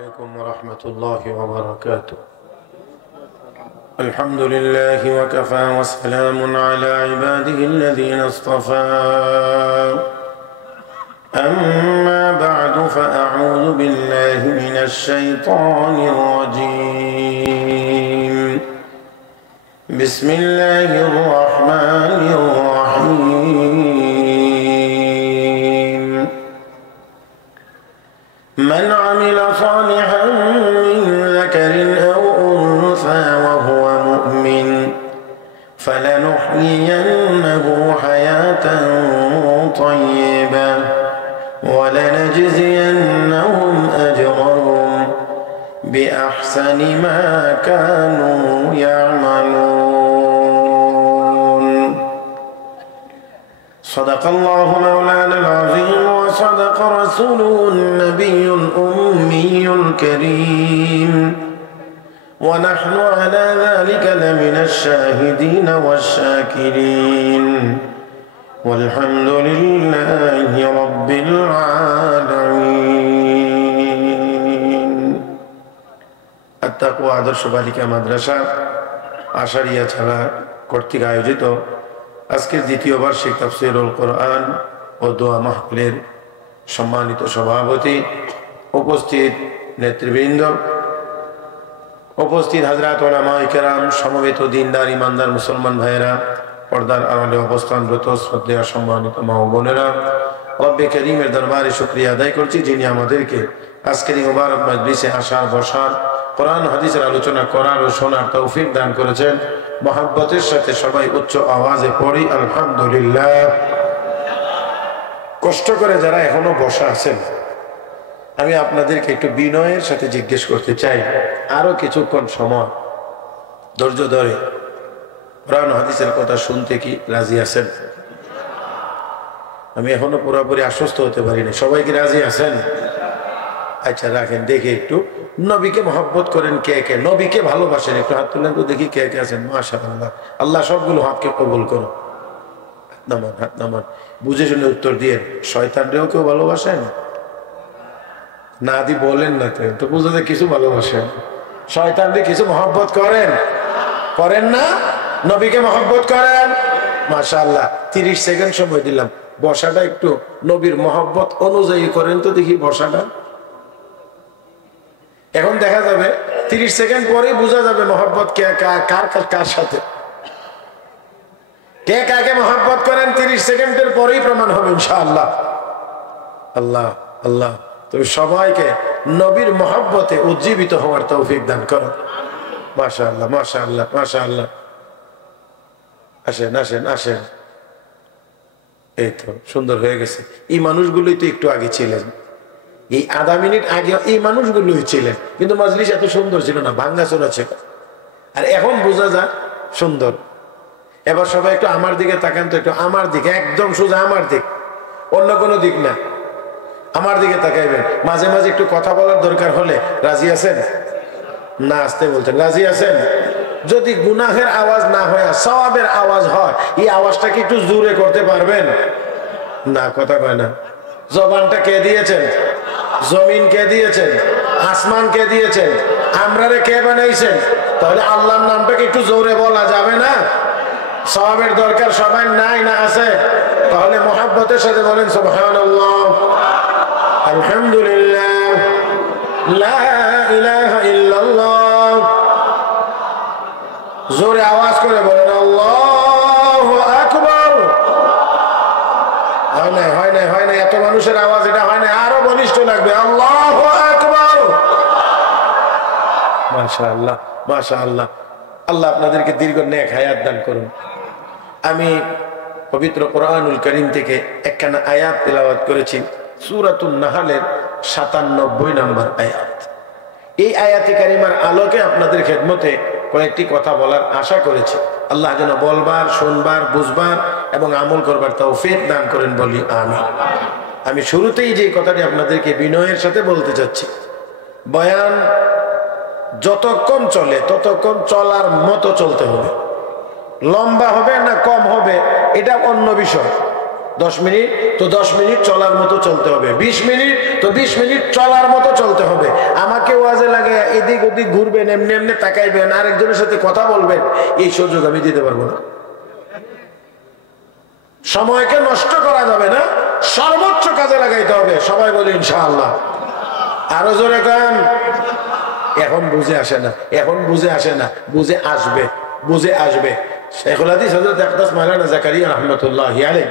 عليكم ورحمة الله وبركاته. الحمد لله وكفى وسلام على عباده الذين اصطفى. أما بعد فأعوذ بالله من الشيطان الرجيم. بسم الله الرحمن الرحيم. من عمل صالحا من ذكر أو أنثى وهو مؤمن فلنحيينه حياة طيبة ولنجزينهم أجرهم بأحسن ما كانوا يعملون. صدق الله مولانا العظيم وصدق رسوله النبي الأمي الكريم ونحن على ذلك لمن الشاهدين والشاكرين والحمد لله رب العالمين. التقوى আদর্শ বালিকা মাদ্রাসা আশারিয়া ছাড়া কর্তৃক আয়োজিত আজকের দ্বিতীয় বার্ষিক তাফসীরুল কোরআন ও দোয়া মাহফিলের সম্মানিত সভাপতি, উপস্থিত নেতৃবৃন্দ, উপস্থিত হযরত উলামায়ে কেরাম, সমবেত দিনদার ইমানদার মুসলমান ভাইয়েরা, পর্দার আড়ালে অবস্থানরত শ্রদ্ধেয় সম্মানিত মা ও বোনেরা, রব্বে করিমের দরবারে শুকরিয়া আদায় করছি যিনি আমাদেরকে আজকের এই মুবারক মজলিসে আসার বসার, কোরআন হাদিসের আলোচনা করার ও শোনার তৌফিক দান করেছেন। মহব্বতের সাথে সবাই উচ্চ আওয়াজে পড়ি আলহামদুলিল্লাহ। কষ্ট করে যারা এখনো বসা আছেন, আমি আপনাদেরকে একটু বিনয়ের সাথে জিজ্ঞেস করতে চাই, আরো কিছুক্ষণ সময় ধৈর্য ধরে কোরআন হাদিসের কথা শুনতে কি রাজি আছেন? আমি এখনো পুরোপুরি আশ্বস্ত হতে পারিনি, সবাই কি রাজি আছেন? আচ্ছা রাখেন, দেখি একটু নবীকে মহব্বত করেন কে কে, নবীকে ভালোবাসেন, একটু হাত তুলেন তো দেখি কে কে আছেন। মাশাআল্লাহ, আল্লাহ সবগুলো হাতকে কবুল করো। হাত নামান, হাত নামান, বুঝে শুনে উত্তর দিয়ে। শয়তানরেও কেউ ভালোবাসেন? না দি বলেন না তো বুঝতে কিছু ভালোবাসেন। শয়তানরে কিছু মহব্বত করেন? করেন না? নবীকে মহব্বত করেন? মাশাআল্লাহ। 30 সেকেন্ড সময় দিলাম, বসাটা একটু নবীর মহব্বত অনুযায়ী করেন তো দেখি বসাটা। এখন দেখা যাবে 30 সেকেন্ড পরেই বোঝা যাবে মহব্বত কে কার কার সাথে, কে কাকে মহব্বত করেন 30 সেকেন্ডের পরেই প্রমাণ হবে ইনশাআল্লাহ। আল্লাহ আল্লাহ তুমি সবাইকে নবীর মহব্বতে উজ্জীবিত হওয়ার তৌফিক দান করো। মাশাআল্লাহ মাশাআল্লাহ মাশাআল্লাহ। আসেন আসেন আসেন, এই তো সুন্দর হয়ে গেছে। এই মানুষগুলোই তো একটু আগে ছিলেন, এই আধা মিনিট আগে এই মানুষগুলোই ছিলেন, কিন্তু মজলিস এত সুন্দর ছিল না, ভাঙ্গাচোরা ছিল। আর এখন বোঝা যায় সুন্দর। এবার সবাই একটু আমার দিকে তাকান তো, একটু আমার দিকে, একদম সোজা আমার দিক, অন্য কোনো দিক না, আমার দিকে তাকাইবেন। মাঝে মাঝে একটু কথা বলার দরকার হলে রাজি আছেন? না আসতে বলছেন, রাজি আছেন? যদি গুনাহের আওয়াজ না হয়, সওয়াবের আওয়াজ হয়, এই আওয়াজটাকে একটু জোরে করতে পারবেন? না, কথা কয় না। জবানটা কে দিয়েছেন? জমিন কে দিয়েছেন? আসমান কে দিয়েছেন? আমরারে কে বানাইছেন? তাহলে আল্লাহর নামটাকে একটু জোরে বলা যাবে না? সওয়াবের দরকার সবাই নাই না আছে? তাহলে মহব্বতের সাথে বলেন সুবহানাল্লাহ, আলহামদুলিল্লাহ, লা ইলাহা ইল্লাল্লাহ। জোরে আওয়াজ করে বলেন আল্লাহু আকবার। হয় নাই হয় নাই হয় নাই, এত মানুষের আওয়াজ এটা হয় নাই, আরো বলিষ্ঠ লাগবে আল্লাহু আকবার। মাশাআল্লাহ মাশাআল্লাহ। আল্লাহ আপনাদেরকে দীর্ঘ নেক হায়াত দান করুন। আমি পবিত্র কোরআনুল কারীম থেকে একখানা আয়াত তেলাওয়াত করেছি, সূরাতুন নাহলের 97 নম্বর আয়াত। এই আয়াতে কারিমার আলোকে আপনাদের খেদমতে কয়েকটি কথা বলার আশা করেছি। আল্লাহ যেন বলবার, শুনবার, বুঝবার এবং আমল করবার তৌফিক দান করেন বলি আমিন। আমি শুরুতেই যে কথাটি আপনাদেরকে বিনয়ের সাথে বলতে চাচ্ছি, বয়ান যতক্ষণ চলে ততক্ষণ চলার মতো চলতে হবে। লম্বা হবে না কম হবে এটা অন্য বিষয়। 10 মিনিট তো 10 মিনিট চলার মতো চলতে হবে, 20 মিনিট তো 20 মিনিট চলার মতো চলতে হবে। আমাকে এদিক ওদিক ঘুরবেন, এমনি এমনি তাকাইবেন, আরেকজনের সাথে কথা বলবেন, এই সুযোগ আমি দিতে পারবো না। সময়কে নষ্ট করা যাবে না, সর্বোচ্চ কাজে লাগাইতে হবে। সবাই বলি ইনশাআল্লাহ। আরো জোরে কান। এখন বুঝে আসে না, এখন বুঝে আসে না, বুঝে আসবে, বুঝে আসবে। শেখুল হাদিস হযরত আকদাস মাওলানা জাকারিয়া রাহমাতুল্লাহি আলাইহি,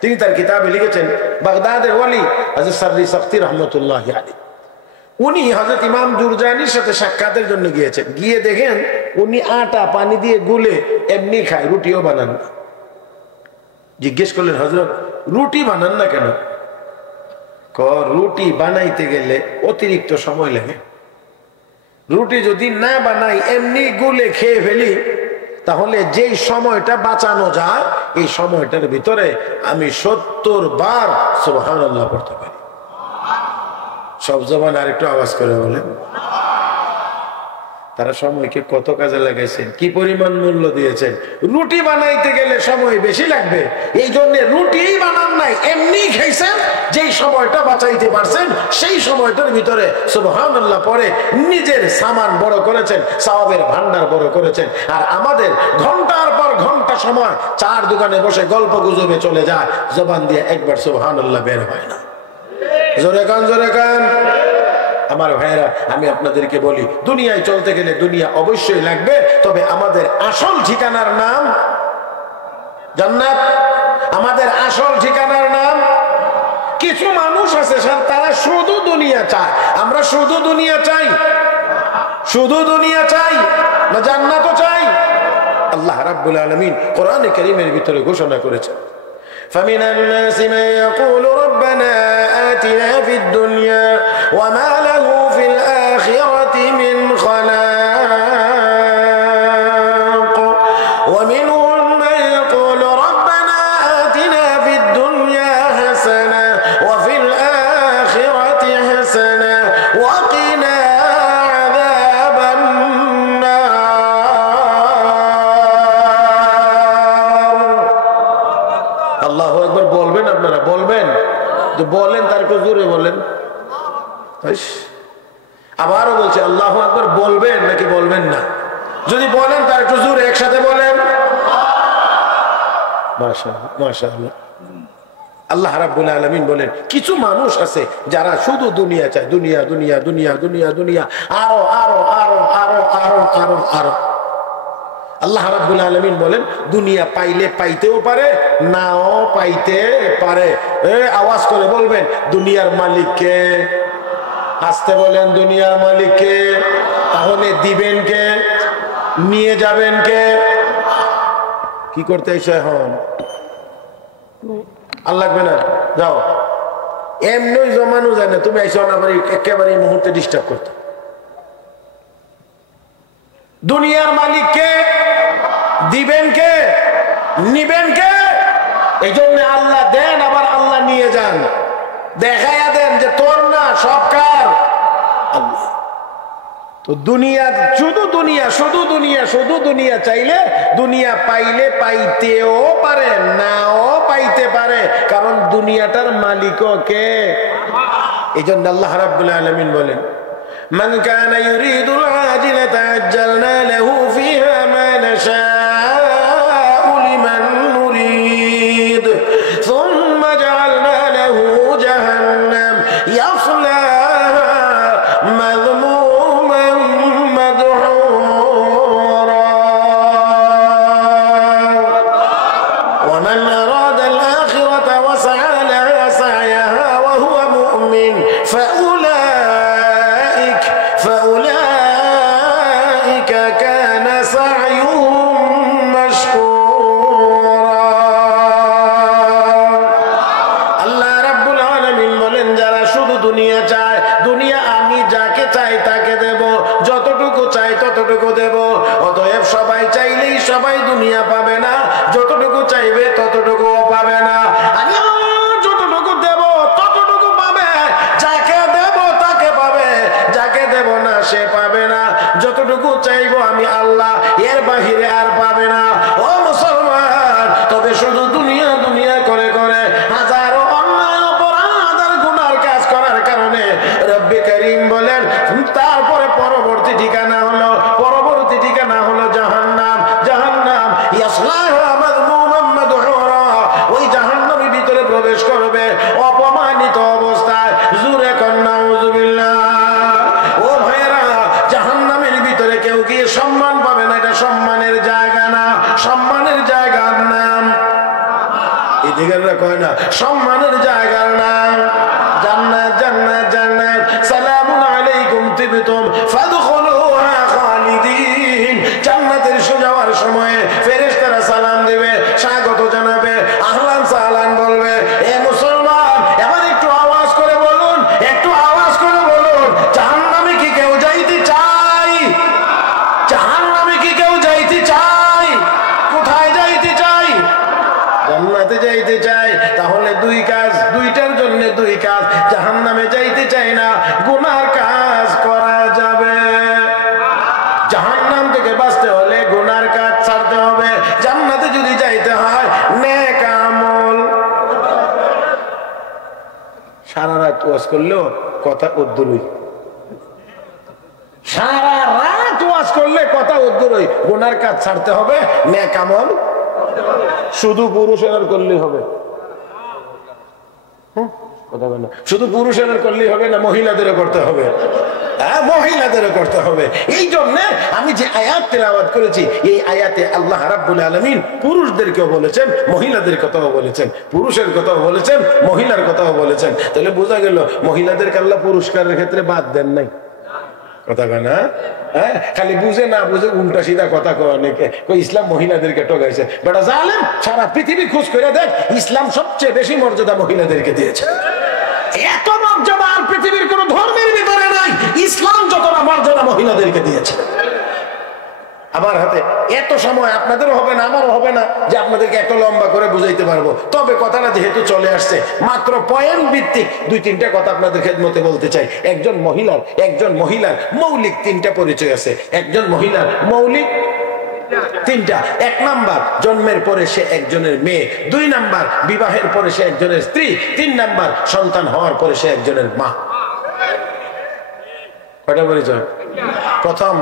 তিনি তার কিতাবে লিখেছেন, বাগদাদের ওয়ালি হযরত সাররি সাখতি রাহমাতুল্লাহি আলাইহি, উনি হযরত ইমাম জুরজানির সাথে সাক্ষাতের জন্য গিয়েছেন। গিয়ে দেখেন উনি আটা পানি দিয়ে গুলে এমনি খায়, রুটিও বানান না। জিজ্ঞেস করলেন, হযরত রুটি বানান না কেন? রুটি বানাইতে গেলে অতিরিক্ত সময় লাগে। রুটি যদি না বানাই এমনি গুলে খেয়ে ফেলি, তাহলে যেই সময়টা বাঁচানো যায় এই সময়টার ভিতরে আমি 70 বার সুবহানাল্লাহ পড়তে পারি। সব জবান আর একটু আওয়াজ করে বলেন। তারা সময়কে কত কাজে লাগাইছেন, কি পরিমাণ মূল্য দিয়েছেন। রুটি বানাইতে গেলে সময় বেশি লাগবে, এই জন্য রুটি বানান নাই, এমনি খাইছেন। যেই সময়টা বাঁচাইতে পারছেন সেই সময়টার ভিতরে সুবহানাল্লাহ পরে নিজের সামান বড় করেছেন, সওয়াবের ভান্ডার বড় করেছেন। আর আমাদের ঘন্টার পর ঘন্টা সময় চার দোকানে বসে গল্প গুজবে চলে যায়, জবান দিয়ে একবার সুবহানাল্লাহ বের হয় না। জোরে কান, জোরে কান। আমার ভাইয়েরা, আমি আপনাদেরকে বলি, দুনিয়ায় চলতে গেলে দুনিয়া অবশ্যই লাগবে, তবে আমাদের আসল ঠিকানার নাম জান্নাত। আমাদের আসল ঠিকানার নাম। কিছু মানুষ আছে স্যার, তারা শুধু দুনিয়া চায়। আমরা শুধু দুনিয়া চাই, শুধু দুনিয়া চাই না জান্নাতও চাই? আল্লাহ রাব্বুল আলামিন কোরআনে কারীমের ভিতরে ঘোষণা করেছেন, فمن الناس من يقول ربنا آتنا في الدنيا وما له في الآخرة من خلاق ومنهم من يقول ربنا آتنا في الدنيا حسنة وفي الآخرة حسنة وقنا عذاب النار। আল্লাহু আকবার বলবেন, আপনারা বলবেন? তো বলেন, তার একটু জোরে বলেন। আবারও বলছে, আল্লাহু আকবার বলবেন নাকি বলবেন না? যদি বলেন তার একটু জোরে একসাথে বলেন। মাশাআল্লাহ, মাশাআল্লাহ। আল্লাহ রাব্বুল আলামিন বলেন, কিছু মানুষ আছে যারা শুধু দুনিয়া চায়, দুনিয়া দুনিয়া দুনিয়া দুনিয়া দুনিয়া, আরো আরো আরো আরো আরো আরো আরো। আল্লাহ রাব্বুল আলামিন বলেন, দুনিয়া পাইলে পাইতেও পারে, নাও পাইতে পারে। আওয়াজ করে বলবেন, দুনিয়ার মালিক কে? আসতে বলেন, দুনিয়ার মালিক কে? তাহলে দিবেন কে? নিয়ে যাবেন কে? কি করতে এসে এখন আর লাগবে না, যাও। এমনি জমানো যায় না, তুমি এসো না, একেবারে এই মুহূর্তে ডিস্টার্ব করতে। দুনিয়ার মালিক কে? দিবেন কে? নিবেন কে? এই জন্য আল্লাহ দেন, আবার আল্লাহ নিয়ে যান। দেখাইয়া দেন যে তোর না, সব কার? আল্লাহ। তো দুনিয়া, শুধু দুনিয়া, শুধু দুনিয়া, শুধু দুনিয়া চাইলে দুনিয়া পাইলে পাইতেও পারে, নাও পাইতে পারে, কারণ দুনিয়াটার মালিকও কে? এই জন্য আল্লাহ রাব্বুল আলামিন বলেন, মান কানা ইউরিদুল আজিলাতা আজ্জালনা লাহু ফিহা মা নাশাউ লিমান নুরিদ সুম্মা জাআলনা লাহু জাহান্নাম ইয়াসলাহা মাযমুমান মাদহুরা ওয়া মান আরাদা আল আখিরাতা ওয়া সা'a লাহা সা'য়াহা ওয়া হুয়া মুমিন فأولئك كان سعيهم مشكورا। আল্লাহ রাব্বুল আলামিন বলেন, যারা শুধু দুনিয়া চায়, দুনিয়া আমি যাকে চাই তাকে দেব, যতটুকু চাই ততটুকু দেব। অতএব সবাই চাইলেই সবাই দুনিয়া পাবে না, যতটুকু চাইবে ততটুকুও পাবে না। আমি যতটুকু দেব ততটুকু পাবে, যাকে দেব তাকে পাবে, যাকে দেব না সে পাবে না। যতটুকু চাইবো আমি আল্লাহ, এর বাহিরে আর পাবে না। ও মুসলমান, তবে শুধু দুনিয়া দুনিয়া করে করে হাজারো অন্যায় অপরাধ আর গুনার কাজ করার কারণে রব্বে কারীম বলেন, তারপরে পরবর্তী ঠিকানা তিবতুম ফাদখুলুহা খালিদিন। জান্নাতের যাওয়ার সময় ফেরেশতারা সালাম দেবে, স্বাগত জানাবে, আহলান সাহলান বলবে। এ মুসলমান, এবার একটু আওয়াজ করে বলুন, একটু আওয়াজ করে বলুন, জাহান্নামে কি কেউ যাইতে চায়? জাহান্নামে কি কেউ যাইতে চায়? কোথায় যাইতে চায়? জান্নাতে যাইতে চায়। তাহলে দুই কাজ, দুইটার জন্য দুই কাজ। জাহান্নামে যাইতে চায় না, গুনার কাজ করা যাবে। জাহান্নাম থেকে বাঁচতে হলে গুনার কাজ ছাড়তে হবে। জান্নাতে যদি যাইতে হয় নেক আমল। সারা রাত ওয়াজ করলেও কথা উদ্দুরই, সারা রাত ওয়াজ করলে কথা উদ্দুরই। গুনার কাজ ছাড়তে হবে, নেক আমল শুধু পুরুষের করলেই হবে। কথা বল না, শুধু পুরুষের করলেই হবে না, মহিলাদেরও করতে হবে। হ্যাঁ, মহিলাদেরও করতে হবে। এই জন্য আমি যে আয়াত তেলাওয়াত করেছি, এই আয়াতে আল্লাহ রাব্বুল আলামিন পুরুষদেরকেও বলেছেন, মহিলাদের কথাও বলেছেন, পুরুষের কথাও বলেছেন, মহিলার কথাও বলেছেন। তাহলে বোঝা গেল মহিলাদেরকে আল্লাহ পুরস্কারের ক্ষেত্রে বাদ দেন নাই। কথা কয় না? হ্যাঁ, খালি বুঝে না বুঝে উল্টা সিধা কথা কয় অনেকে, ইসলাম মহিলাদেরকে ঠকাইছে। বেটা জালেম, সারা পৃথিবী খোঁজ করে দেখ, ইসলাম সবচেয়ে বেশি মর্যাদা মহিলাদেরকে দিয়েছে। এত মর্যাদা আর পৃথিবীর কোন ধর্মের ভিতরে নাই, ইসলাম যতটা মর্যাদা মহিলাদেরকে দিয়েছে। আমার হাতে এত সময় আপনাদেরও হবে না, আমারও হবে না যে আপনাদেরকে এত লম্বা করে বুঝাইতে পারবো। তবে কথাটা যেহেতু চলে আসছে, মাত্র পয়েন্ট ভিত্তিক দুই তিনটা কথা আপনাদের খেদমতে বলতে চাই। একজন মহিলার মৌলিক তিনটা পরিচয় আছে। একজন মহিলার মৌলিক তিনটা। এক নাম্বার, জন্মের পরে সে একজনের মেয়ে। দুই নাম্বার, বিবাহের পরে সে একজনের স্ত্রী। তিন নাম্বার, সন্তান হওয়ার পরে সে একজনের মা। কয়টা পরিচয়? প্রথম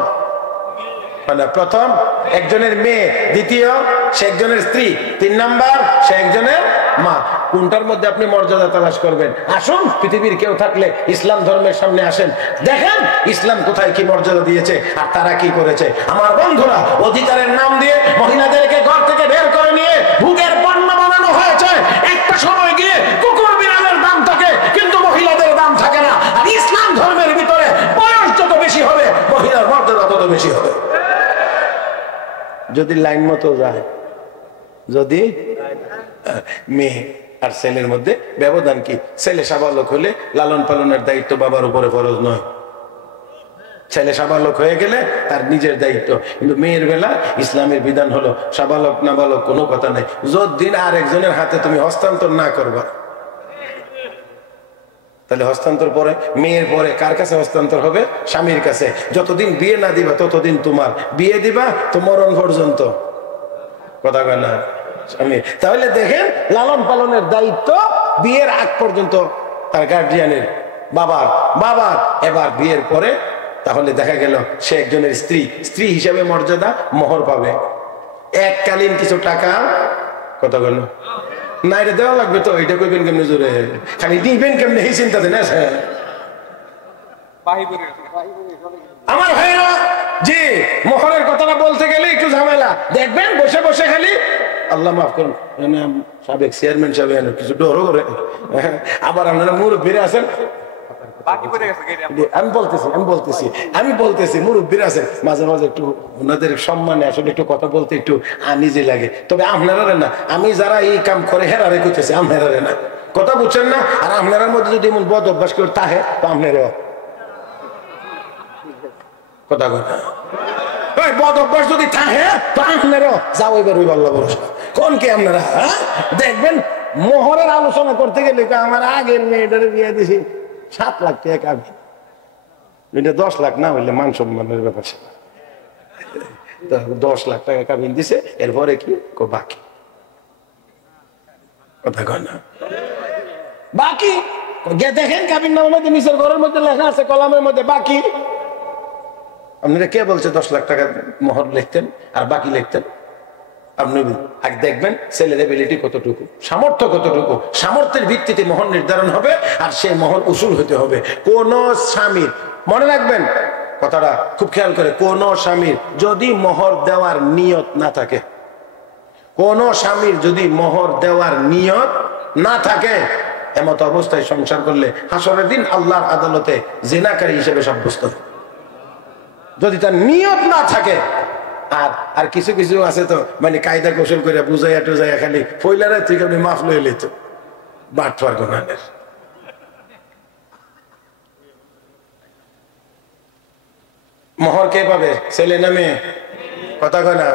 একজনের মেয়ে, দ্বিতীয় সে একজনের স্ত্রী, তিন নাম্বার সে একজনের মা। কোনটার মধ্যে আপনি মর্যাদা তালাশ করবেন? আসুন, পৃথিবীর কেউ থাকলে ইসলাম ধর্মের সামনে আসেন, দেখেন ইসলাম কোথায় কি মর্যাদা দিয়েছে আর তারা কি করেছে। আমার বন্ধুরা, অধিকারের নাম দিয়ে মহিলাদেরকে ঘর থেকে বের করে নিয়ে ভোগের পণ্য বানানো হয়েছে। একটা সময় গিয়ে কুকুর বিড়ালের দাম থাকে, কিন্তু মহিলাদের দাম থাকে না। আর ইসলাম ধর্মের ভিতরে বয়স যত বেশি হবে, মহিলার মর্যাদা তত বেশি হবে। যদি লাইন মতো যায়, যদি মেয়ে আর ছেলের মধ্যে ব্যবধান কি? ছেলে সাবালক হলে লালন পালনের দায়িত্ব বাবার উপরে ফরজ নয়। ছেলে সাবালক হয়ে গেলে তার নিজের দায়িত্ব। কিন্তু মেয়ের বেলা ইসলামের বিধান হলো সাবালক নাবালক কোনো কথা নাই, যতদিন আর একজনের হাতে তুমি হস্তান্তর না করবা। তাহলে হস্তান্তর পরে, মেয়ের পরে কার কাছে হস্তান্তর হবে? স্বামীর কাছে। যতদিন বিয়ে না দিবা ততদিন তোমার, বিয়ে দিবা তো মরণ পর্যন্ত। কথা কয় না স্বামী? তাহলে দেখেন, লালন পালনের দায়িত্ব বিয়ের আগ পর্যন্ত তার গার্জিয়ানের, বাবার। এবার বিয়ের পরে তাহলে দেখা গেল সে একজনের স্ত্রী হিসাবে মর্যাদা, মোহর পাবে, এককালীন কিছু টাকা। কথা বল না, এটা দেওয়া লাগবে তো। এটা কইবেন কেমনে জোরে, খালি নিবেন কেমনে এই চিন্তা দেন। আমার ভাইরা, যে মোহরের কথাটা বলতে গেলে একটু ঝামেলা। দেখবেন বসে বসে খালি আল্লাহ মাফ করুন, সাবেক চেয়ারম্যান সাহেব কিছু ডরও করে। আবার আপনারা মুরব্বীরা আছেন, আমি বলতেছি মুরব্বীরা আছেন, মাঝে মাঝে একটু ওনাদের সম্মানে আসলে একটু কথা বলতে একটু আনইজি লাগে। তবে আপনারা না, আমি যারা এই কাম করে হেরারে করতেছি, আপনারা না, কথা বুঝছেন না? আর আপনার মধ্যে যদি এমন বদ অভ্যাস করে তাহে তো আপনারাও কথা কথা বদ অভ্যাস যদি থাকে তো আপনারাও যাও। এবার ওই বাল্লা ভরসা কোন কে আপনারা দেখবেন। মোহরের আলোচনা করতে গেলে আমার আগের মেয়েটারে বিয়ে দিয়েছি 7 লাখ টাকা কাবিন, এটা 10 লাখ না হইলে মান সম্মানের ব্যাপার। 10 লাখ টাকা কাবিন দিছে, এরপরে কি বাকি কথা কয় না, বাকি দেখেন কাবিন নামের মধ্যে নিচের ঘরের মধ্যে লেখা আছে কলামের মধ্যে বাকি। আপনারা কে বলছে 10 লাখ টাকা মোহর লিখতেন আর বাকি লিখতেন? আপনি আগে দেখবেন ছেলের এবিলিটি কতটুকু, সামর্থ্য কতটুকু। সামর্থ্যের ভিত্তিতে মোহর নির্ধারণ হবে, আর সেই মোহর উসুল হতে হবে। কোন স্বামীর, মনে রাখবেন কথাটা খুব খেয়াল করে, কোন স্বামীর যদি মোহর দেওয়ার নিয়ত না থাকে, কোন স্বামীর যদি মোহর দেওয়ার নিয়ত না থাকে, এমত অবস্থায় সংসার করলে হাসরের দিন আল্লাহর আদালতে জিনাকারী হিসেবে সাব্যস্ত হবে। যদি তার নিয়ত না থাকে। আর আর কিছু কিছু আছে তো মানে কায়দা কৌশল করে বুঝাইয়া টুজাইয়া খালি ফইলারা থেকে আপনি মাফ লয়ে লিত বাটফার গুনাহের। মোহর কে পাবে, ছেলে না মেয়ে? কথা কয় না,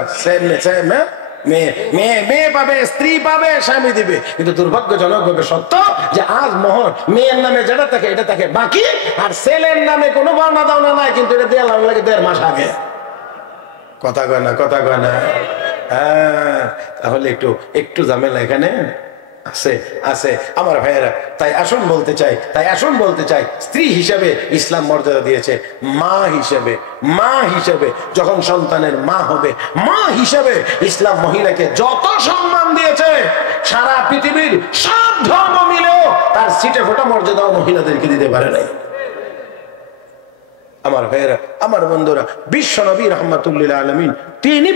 মেয়ে পাবে, স্ত্রী পাবে, স্বামী দিবে। কিন্তু দুর্ভাগ্যজনক ভাবে সত্য যে আজ মোহর মেয়ের নামে যেটা থাকে এটা থাকে বাকি, আর ছেলের নামে কোনো পাওনা দাওনা নাই, কিন্তু এটা দেওয়া লাগে 1.5 মাস আগে। কথা কয় না, কথা কয় না। হ্যাঁ, তাহলে একটু ঝামেলা এখানে আছে আছে আমার ভাইয়েরা। তাই আসুন বলতে চাই স্ত্রী হিসেবে ইসলাম মর্যাদা দিয়েছে, মা হিসেবে যখন সন্তানের মা হবে, মা হিসেবে ইসলাম মহিলাকে যত সম্মান দিয়েছে সারা পৃথিবীর সব ধর্ম মিলেও তার সিটে ফোটা মর্যাদাও মহিলাদেরকে দিতে পারে নাই। আমার ভাইয়েরা, আমার বন্ধুরা, বিশ্ব নবী রাহমাতুল্লিল আলামিন তিনি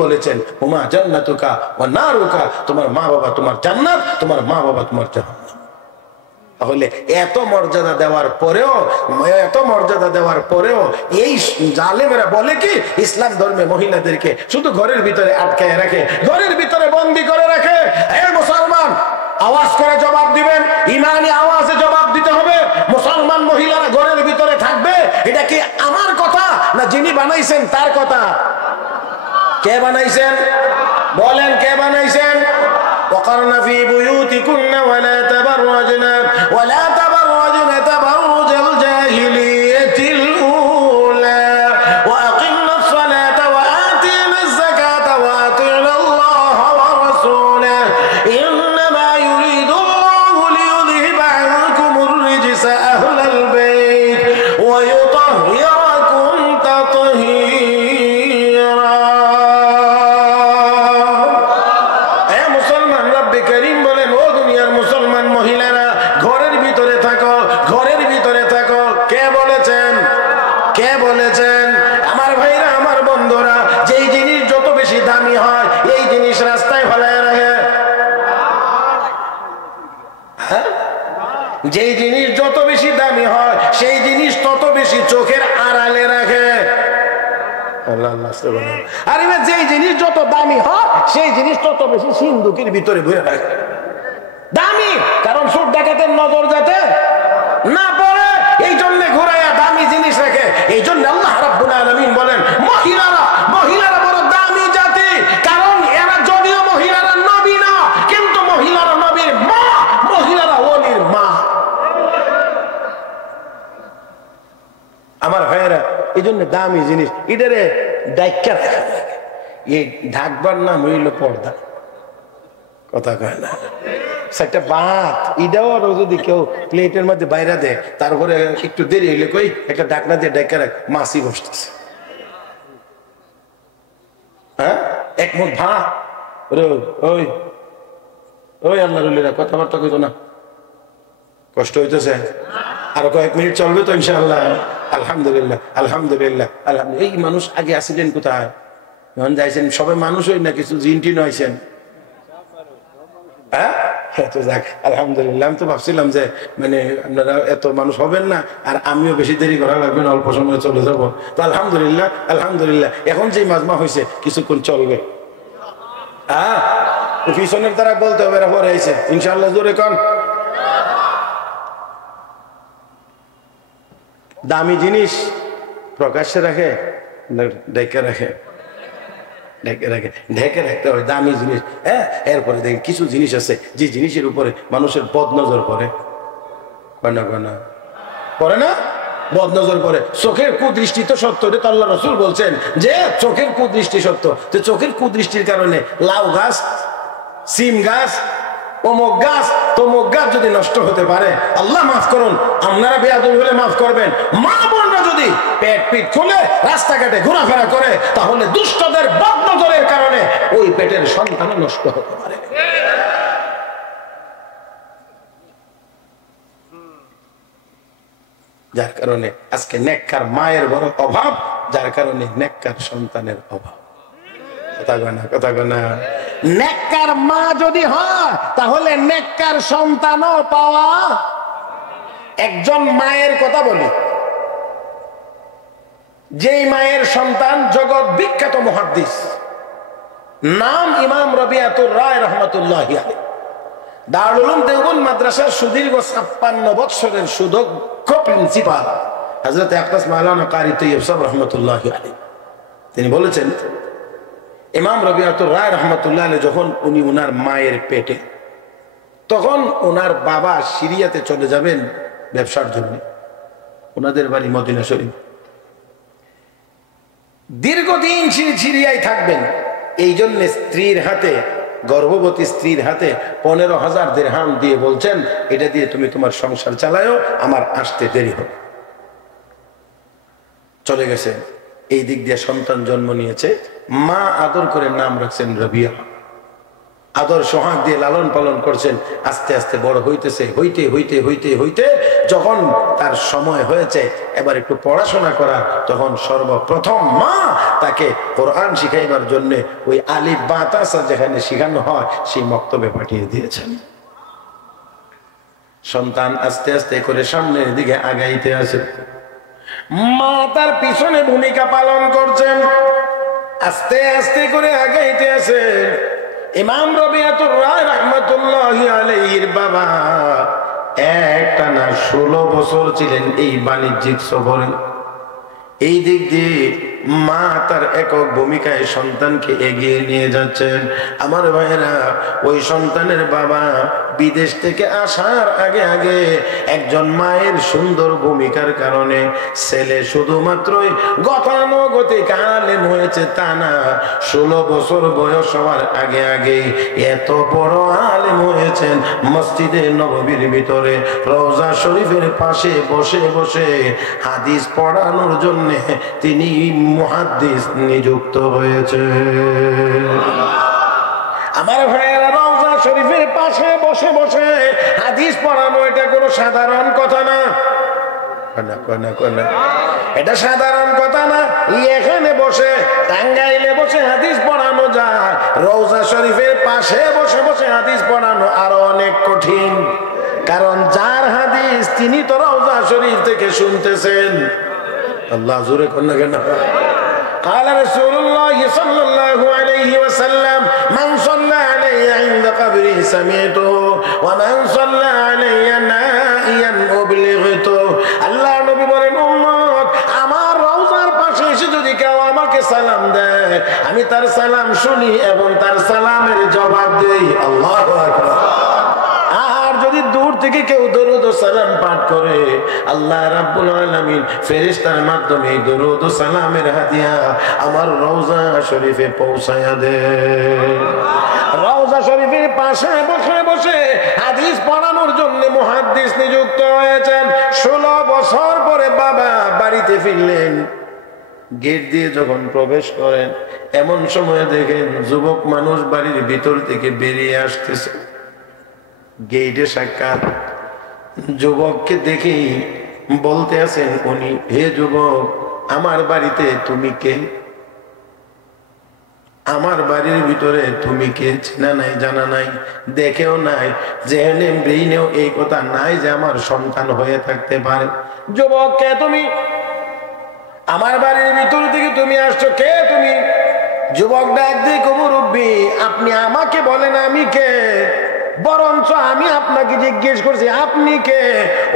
বলেছেন হুমা জান্নাতুকা ওয়া নারুকা, তোমার মা বাবা তোমার জান্নাত, তোমার মা বাবা তোমার জাহান্নাম। তাহলে এত মর্যাদা দেওয়ার পরেও এই জালেমেরা বলে কি ইসলাম ধর্মে মহিলাদেরকে শুধু ঘরের ভিতরে আটকায় রাখে, ঘরের ভিতরে বন্দী করে রাখে। হে মুসলমান, আওয়াজ করে জবাব দিবেন, ইমানি আওয়াজে জবাব দিতে হবে। মুসলমান মহিলারা ঘরের ভিতরে থাকবে, এটা কি আমার কথা না যিনি বানাইছেন তার কথা? কে বানাইছেন বলেন, কে বানাইছেন? ওয়াকারনা ফি বুয়ুতিকুন্না ওয়ালা তাবাররাজনা তাবাররুজাল জাহিলিয়াতিল উলা ওয়া আকিমনাস সালাতা ওয়া আতিনাজ যাকাতা ওয়া আতিউল্লাহ ওয়া রাসূলাহু ইন্নামা ইউরিদুল্লাহু লিইউযহিবা আনকুমুর রিজসা আহলাল বাইত ওয়া ইউতাহহিরাকুম তাতহীরা। করিম বলেন, ও দুনিয়ার মুসলমান মহিলারা ঘরের ভিতরে থাকো, ঘরের ভিতরে থাকো। কে বলেছেন? আমার ভাইরা, আমার বন্ধুরা, যেই জিনিস যত বেশি দামি হয় এই জিনিস রাস্তায় ফেলায় রাখে। যেই জিনিস যত বেশি দামি হয় সেই জিনিস তত বেশি চোখের আড়ালে রাখে। আর এবার যেই জিনিস যত দামি হয় সেই জিনিস তত বেশি সিন্ধুকের ভিতরে ভরে রাখে। দামি কারণ চোর ডাকাতের নজর যাতে না পড়ে, এই জন্য ঘুরাইয়া দামি জিনিস রাখে। এই জন্য আল্লাহ রাব্বুল আলামিন বলেন মহিলারা বড় দামি জাতি, কারণ এরা যদিও মহিলারা নবী না, কিন্তু মহিলারা নবীর মা, মহিলারা ওলির মা। আমার ভাইয়েরা, এই জন্য দামি জিনিস এটারে ডাইকা রাখা লাগে। এই ঢাকবার নাম হইল পর্দা। কথা কয় না, সেটা ভাত এটাও যদি কেউ প্লেটের মধ্যে বাইরে দেয়, তারপরে একটু দেরি হইলে কই একটা ঢাকনা দিয়ে ডাইকা রাখ, মাছি বসতেছে। হ্যাঁ, এক মুঠ ভাত, ওই আল্লাহর কথাবার্তা কইতো না, কষ্ট হইতেছে। আরো কয়েক মিনিট চলবে তো ইনশাআল্লাহ। আলহামদুলিল্লাহ আলহামদুলিল্লাহ আলহামদুলিল্লাহ। এই মানুষ আগে আসিলেন কোথায়? যখন যাইছেন সবাই মানুষ হই না, কিছু জিনটি নয়ছেন। হ্যাঁ, তো যাক আলহামদুলিল্লাহ। আমি তো ভাবছিলাম যে মানে আপনারা এত মানুষ হবেন না, আর আমিও বেশি দেরি করা লাগবে না, অল্প সময় চলে যাব। তো আলহামদুলিল্লাহ আলহামদুলিল্লাহ। এখন যে মাজমা হয়েছে কিছুক্ষণ চলবে। হ্যাঁ, পিছনের তারা বলতে হবে এরা পরে আইছে ইনশাআল্লাহ। জোরে কন। দামি জিনিস প্রকাশ্যে রাখে, ঢেকে রাখতে হয় দামি জিনিস। হ্যাঁ, এরপরে দেখেন কিছু জিনিস আছে যে জিনিসের উপরে মানুষের বদনজর পড়ে না, বদনজর পড়ে। চোখের কুদৃষ্টি তো সত্য, রে তো আল্লাহ রাসূল বলছেন যে চোখের কুদৃষ্টি সত্য। তো চোখের কুদৃষ্টির কারণে লাউ গাছ, সিম গাছ, অমুক গাছ তমুক গাছ যদি নষ্ট হতে পারে, আল্লাহ মাফ করুন, আপনারা বেয়াদবি হলে মাফ করবেন, মা বোনরা যদি পেট খুলে রাস্তাঘাটে ঘোরাফেরা করে, তাহলে দুষ্টদের বদনজরের কারণে ওই পেটের সন্তান নষ্ট হতে পারে। যার কারণে আজকে নেককার মায়ের বড় অভাব, যার কারণে নেককার সন্তানের অভাব। কথা না, নেককার মা যদি হয় তাহলে নেককার সন্তানও পাওয়া। একজন মায়ের কথা বলি, যেই মায়ের সন্তান জগৎ বিখ্যাত মুহাদ্দিস, নাম ইমাম রবিআতুর রায় রাহমাতুল্লাহি আলাইহি, দারুল উলুম দেওবন্দ মাদ্রাসার সুদীর্ঘ 56 বছরের সুদক্ষ প্রিন্সিপাল হযরত আকদাস মাওলানা কারি তৈয়ব সাহেব রাহমাতুল্লাহি আলাইহি, তিনি বলেছেন ইমাম রবিআতুর রায় রাহমাতুল্লাহি আলাইহি যখন উনি ওনার মায়ের পেটে, তখন ওনার বাবা সিরিয়াতে চলে যাবেন ব্যবসার জন্য, ওনাদের বাড়ি মদিনা শরীফ। দীর্ঘদিন সিরিয়ায় থাকবেন, এই জন্য স্ত্রীর হাতে, গর্ভবতী স্ত্রীর হাতে 15,000 দিরহাম দিয়ে বলছেন, এটা দিয়ে তুমি তোমার সংসার চালায়ো, আমার আসতে দেরি হবে। চলে গেছে, এই দিক দিয়ে সন্তান জন্ম নিয়েছে, মা আদর করে নাম রাখছেন রবিয়া, আদর সোহাগ দিয়ে লালন পালন করছেন। আস্তে আস্তে বড় হইতেছে, হইতে হইতে হইতে হইতে যখন তার সময় হয়েছে এবার একটু পড়াশোনা করার, তখন সর্বপ্রথম মা তাকে কোরআন শিখাইবার জন্য ওই আলিফ বা তাসা যেখানে শিখানো হয় সেই মক্তবে পাঠিয়ে দিয়েছেন। সন্তান আস্তে আস্তে করে সামনের দিকে আগাইতে আছে, মা তার পিছনে ভূমিকা পালন করছেন, আস্তে আস্তে করে আগাইতে আছে। ইমাম রবিআতুর রায় রাহমাতুল্লাহি আলাইহির বাবা একটানা 16 বছর ছিলেন এই বাণিজ্যিক সফরে। এই দিক দিয়ে মা তার একক ভূমিকায় সন্তানকে এগিয়ে নিয়ে যাচ্ছেন। আমার ভাইয়েরা, ওই সন্তানের বাবা বিদেশ থেকে আসার আগে আগে একজন মায়ের সুন্দর ভূমিকার কারণে ছেলে শুধুমাত্রই গতানুগতিক আলেম হয়েছে তা না, 16 বছর বয়স হওয়ার আগে আগে এত বড় আলেম হয়েছেন, মসজিদে নববীর ভিতরে রওজা শরীফের পাশে বসে বসে হাদিস পড়ানোর জন্য তিনি মুহাদ্দিস নিযুক্ত হয়েছে। আমার ভাইয়েরা, রওজা শরীফের পাশে বসে বসে হাদিস পড়ানো এটা কোনো সাধারণ কথা না, এটা সাধারণ কথা না। এখানে বসে টাঙ্গাইলে বসে হাদিস পড়ানো যায়, রওজা শরীফের পাশে বসে বসে হাদিস পড়ানো আরো অনেক কঠিন, কারণ যার হাদিস তিনি তো রওজা শরীফ থেকে শুনতেছেন। আল্লাহ জোরে কোন না কেন? قال رسول الله صلى الله عليه وسلم من صلى علي عند قبري سمعته ومن صلى علي نائيا أبلغته। আল্লাহ নবী বলেন, উম্মত আমার রওজার পাশে এসে যদি কেউ আমাকে সালাম দেয়, আমি তার সালাম শুনি এবং তার সালামের জবাব দেই। আল্লাহু আকবার। আর যদি দূর থেকে কেউ দরুদ ও সালাম পাঠ করে, আল্লাহ রাব্বুল আলামিন ফেরেশতার মাধ্যমে দরুদ ও সালামের হাদিয়া আমার রওজা শরীফে পৌঁছায়া দেয়। রওজা শরীফের পাশে বসে বসে হাদিস পড়ানোর জন্য মুহাদ্দিস নিযুক্ত হয়েছেন। 16 বছর পরে বাবা বাড়িতে ফিরলেন, গেট দিয়ে যখন প্রবেশ করেন এমন সময় দেখেন যুবক মানুষ বাড়ির ভিতর থেকে বেরিয়ে আসতেছে। গেটে সাক্ষাৎ, যুবককে দেখেই বলতে আছেন উনি, হে যুবক, আমার বাড়িতে তুমি কে? আমার বাড়ির ভিতরে তুমি কে? চেনা নাই, জানা নাই, দেখেও নাই, জেনে ব্রেইনেও এই কথা নাই যে আমার সন্তান হয়ে থাকতে পারে। যুবক, কে তুমি? আমার বাড়ির ভিতর থেকে তুমি আসছো, কে তুমি? যুবক ডাক দিয়ে, মুরব্বি, আপনি আমাকে বলেন আমি কে, বরঞ্চ আমি আপনাকে জিজ্ঞেস করছি আপনি কে?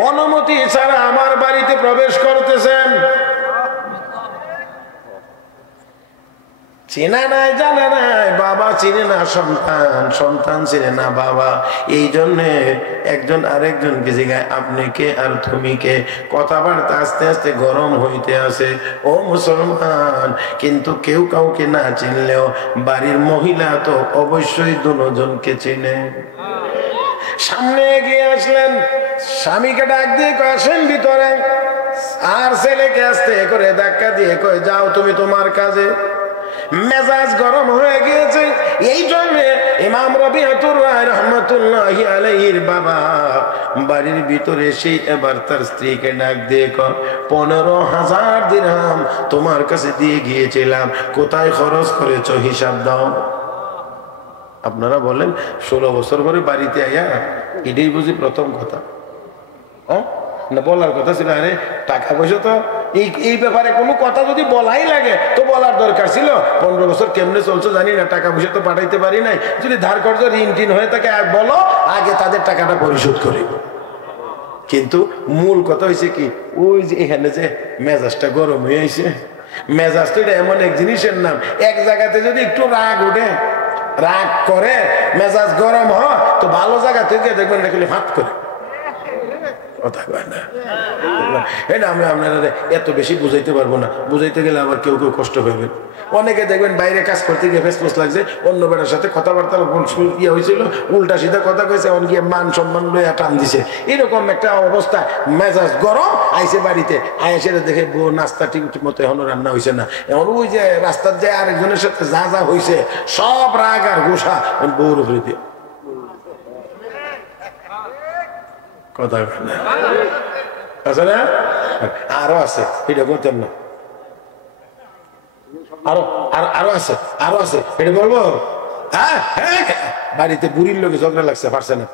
অনুমতি ছাড়া আমার বাড়িতে প্রবেশ করতেছেন। চেনা নাই, জানা নাই, বাবা চিনে না সন্তান, সন্তান চিনে না বাবা। এই জন্যে একজন আরেকজনকে জিজ্ঞাসা, আপনি কে আর তুমি কে? কথাবার্তা আস্তে আস্তে গরম হইতে আছে। ও মুসলমান, কিন্তু কেউ কাউকে না চিনলেও বাড়ির মহিলা তো অবশ্যই দুজনকে চিনে। সামনে এগিয়ে আসলেন, স্বামীকে ডাক দিয়ে কয়, আসেন ভিতরে। আর ছেলেকে আস্তে করে ধাক্কা দিয়ে কয়, যাও তুমি তোমার কাজে। মেজাজ গরম হয়ে গিয়েছে। এই জন্য ইমাম রবিআতুর রায় রাহমাতুল্লাহি আলাইহির বাবা বাড়ির ভিতরে এসে এবার তার স্ত্রীকে ডাক দিয়ে কয়, 15,000 দিরহাম তোমার কাছে দিয়ে গিয়েছিলাম, কোথায় খরচ করেছো হিসাব দাও। আপনারা বলেন 16 বছর পরে বাড়িতে আয়া এটাই বুঝি প্রথম কথা? না, বলার কথা ছিল, আরে টাকা পয়সা তো এই ব্যাপারে কোনো কথা যদি বলাই লাগে তো বলার দরকার ছিল। 15 বছর কেমনে চলছে জানি না, টাকা পয়সা তো পাঠাইতে পারি নাই, যদি ধার কর্জ ঋণ টিন হয়ে থাকে বলো, আগে তাদের টাকাটা পরিশোধ করি। কিন্তু মূল কথা হয়েছে কি, ওই যে এখানে যে মেজাজটা গরম হয়ে আছে, মেজাজ তো এটা এমন এক জিনিসের নাম, এক জায়গাতে যদি একটু রাগ ওঠে, রাগ করে মেজাজ গরম হয়, তো ভালো জায়গা থেকে দেখবেন দেখলে হাত করে কথা কয় না। এটা আমি আপনারা এত বেশি বুঝাইতে পারবো না, বুঝাইতে গেলে আবার কেউ কেউ কষ্ট পাবেন। অনেকে দেখবেন বাইরে কাজ করতে গিয়ে ফেসফুস লাগছে, অন্য বেটার সাথে কথাবার্তা ইয়ে হয়েছিল, উল্টা সিধা কথা কয়েছে, অন গিয়ে মান সম্মান লইয়া টান দিছে, এরকম একটা অবস্থা, মেজাজ গরম, আইসে বাড়িতে আইসে দেখে বউ নাস্তা ঠিক মতো এখনো রান্না হয়েছে না, এখন ওই যে রাস্তার যে আরেকজনের সাথে যা যা হয়েছে সব রাগ আর গোসা বউর উপরে দিয়ে কথা আছে না। আরো আছে, এটা করতাম না, আরো আরো আছে, আরো আছে, এটা বলবো। হ্যাঁ বাড়িতে বুড়ির লোকে ঝগড়া লাগছে, পারছে না,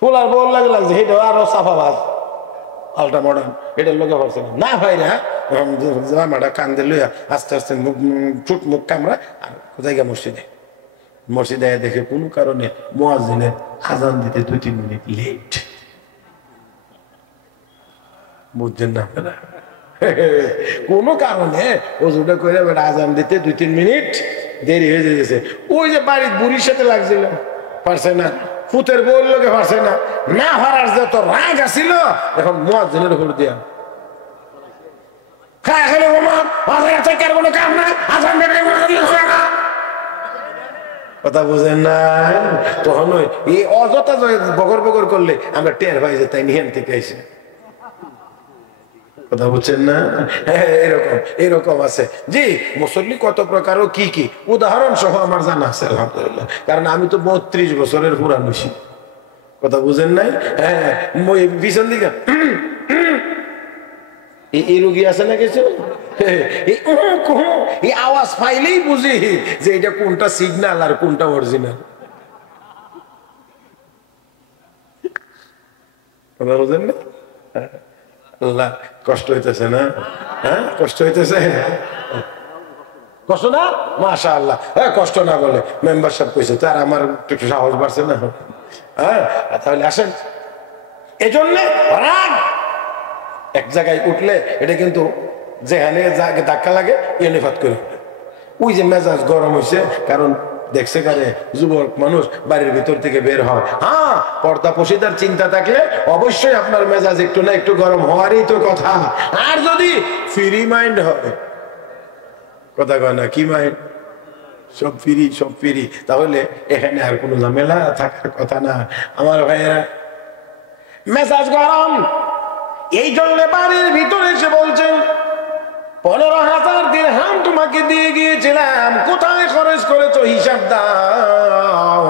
ফুলার বল লাগছে, এটা আরো সাফাবাজ আলটা মডার্ন, এটার লোকে পারছে না। না ভাই না, জামাটা কান্দে লইয়া আস্তে আস্তে চুট মুখ কামড়া আর জায়গা মসজিদে দেখে কোনো কারণে মুয়াজ্জিনের আজান দিতে 2-3 মিনিট লেট। বুঝছেন না আপনারা, কোনো কারণে ওজুটা করে আজান দিতে 2-3 মিনিট দেরি হয়ে যেতেছে। ওই যে বাড়ির বুড়ির সাথে লাগছিল, পারছে না, ফুতের বউর লোকে পারছে না, না পারার যত রাগ আসিল এখন মুয়াজ্জিনের উপর দিয়া কথা বুঝেন না। তখন এই অযথা বগর বগর করলে আমরা টের পাই যে তাই নিহেন থেকে আইসে, কথা বুঝছেন না। এরকম এরকম আছে জি, মুসল্লি কত প্রকার ও কি কি উদাহরণ সহ আমার জানা আছে আলহামদুলিল্লাহ, কারণ আমি তো 32 বছরের পুরান হইছি, কথা বুঝেন নাই। হ্যাঁ পিছন দিকে এই রোগী আছে না কিছু, এই আওয়াজ পাইলেই বুঝি যে এটা কোনটা সিগন্যাল আর কোনটা অরিজিনাল, কথা বুঝেন না। আল্লাহ কষ্ট হইতেছে না, হ্যাঁ কষ্ট হইতেছে, কষ্ট না মাশাআল্লাহ। হ্যাঁ কষ্ট না বলে মেম্বার সাহেব কইছে, তার আমার একটু সাহস বাড়ছে না। হ্যাঁ তাহলে আসেন, এজন্য রাগ এক জায়গায় উঠলে এটা কিন্তু যেখানে ধাক্কা লাগে এলিফাত করে, ওই যে মেজাজ গরম হয়েছে কারণ দেখছে কারে যুবক মানুষ বাড়ির ভিতর থেকে বের হয়। হ্যাঁ পর্দা পশিদার চিন্তা থাকলে অবশ্যই আপনার মেজাজ একটু না একটু গরম হওয়ারই তো কথা। আর যদি ফ্রি মাইন্ড হয়, কথা কয় না কি মাইন্ড, সব ফ্রি, তাহলে এখানে আর কোনো ঝামেলা থাকার কথা না। আমার ভাইয়েরা মেজাজ গরম, এই জন্য বাড়ির ভিতরে এসে বলছেন 15,000 দিরহাম তোমাকে দিয়ে গিয়েছিলাম, কোথায় খরচ করেছো হিসাব দাও।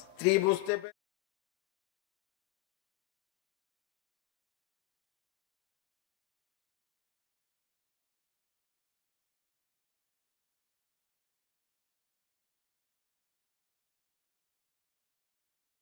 স্ত্রী বুঝতে